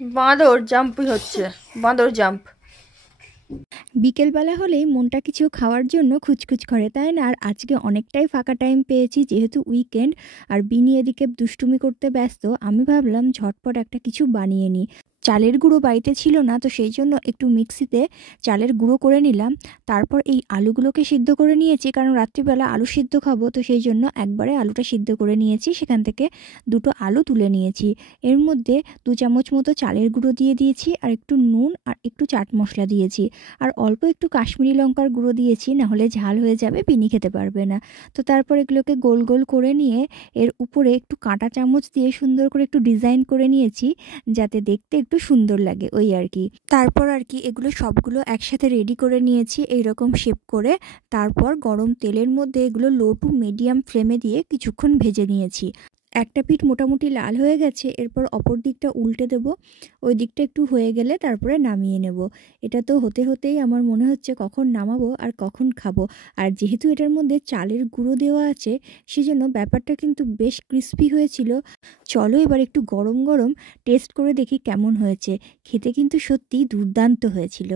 বাঁদর জাম্পই হচ্ছে, বাঁদর জাম্প। বিকেলবেলা হলেই মনটা কিছু খাওয়ার জন্য খুঁজখুঁজ করে, তাই না? আর আজকে অনেকটাই ফাঁকা টাইম পেয়েছি যেহেতু উইকেন্ড, আর বিনি এদিকে দুষ্টুমি করতে ব্যস্ত। আমি ভাবলাম ঝটপট একটা কিছু বানিয়ে নিই। চালের গুঁড়ো বাড়িতে ছিল না, তো সেই জন্য একটু মিক্সিতে চালের গুঁড়ো করে নিলাম। তারপর এই আলুগুলোকে সিদ্ধ করে নিয়েছি, কারণ রাত্রিবেলা আলু সিদ্ধ খাবো, তো সেই জন্য একবারে আলুটা সিদ্ধ করে নিয়েছি। সেখান থেকে দুটো আলু তুলে নিয়েছি। এর মধ্যে 2 চামচ মতো চালের গুঁড়ো দিয়ে দিয়েছি, আর একটু নুন আর একটু চাট মশলা দিয়েছি, আর অল্প একটু কাশ্মীরি লঙ্কার গুঁড়ো দিয়েছি, না হলে ঝাল হয়ে যাবে, বিনি খেতে পারবে না। তো তারপর এগুলোকে গোল গোল করে নিয়ে এর উপরে একটু কাঁটা চামচ দিয়ে সুন্দর করে একটু ডিজাইন করে নিয়েছি, যাতে দেখতে একটু সুন্দর লাগে, ওই আর কি। তারপর আর কি এগুলো সবগুলো একসাথে রেডি করে নিয়েছি এইরকম শেপ করে। তারপর গরম তেলের মধ্যে এগুলো লো টু মিডিয়াম ফ্লেমে দিয়ে কিছুক্ষণ ভেজে নিয়েছি। একটা পিঠ মোটামুটি লাল হয়ে গেছে, এরপর অপর দিকটা উল্টে দেব। ওই দিকটা একটু হয়ে গেলে তারপরে নামিয়ে নেব। এটা তো হতে হতেই আমার মনে হচ্ছে কখন নামাবো আর কখন খাবো। আর যেহেতু এটার মধ্যে চালের গুঁড়ো দেওয়া আছে, সেজন্য ব্যাপারটা কিন্তু বেশ ক্রিস্পি হয়েছিল। চলো এবার একটু গরম গরম টেস্ট করে দেখি কেমন হয়েছে। খেতে কিন্তু সত্যি দুর্দান্ত হয়েছিল।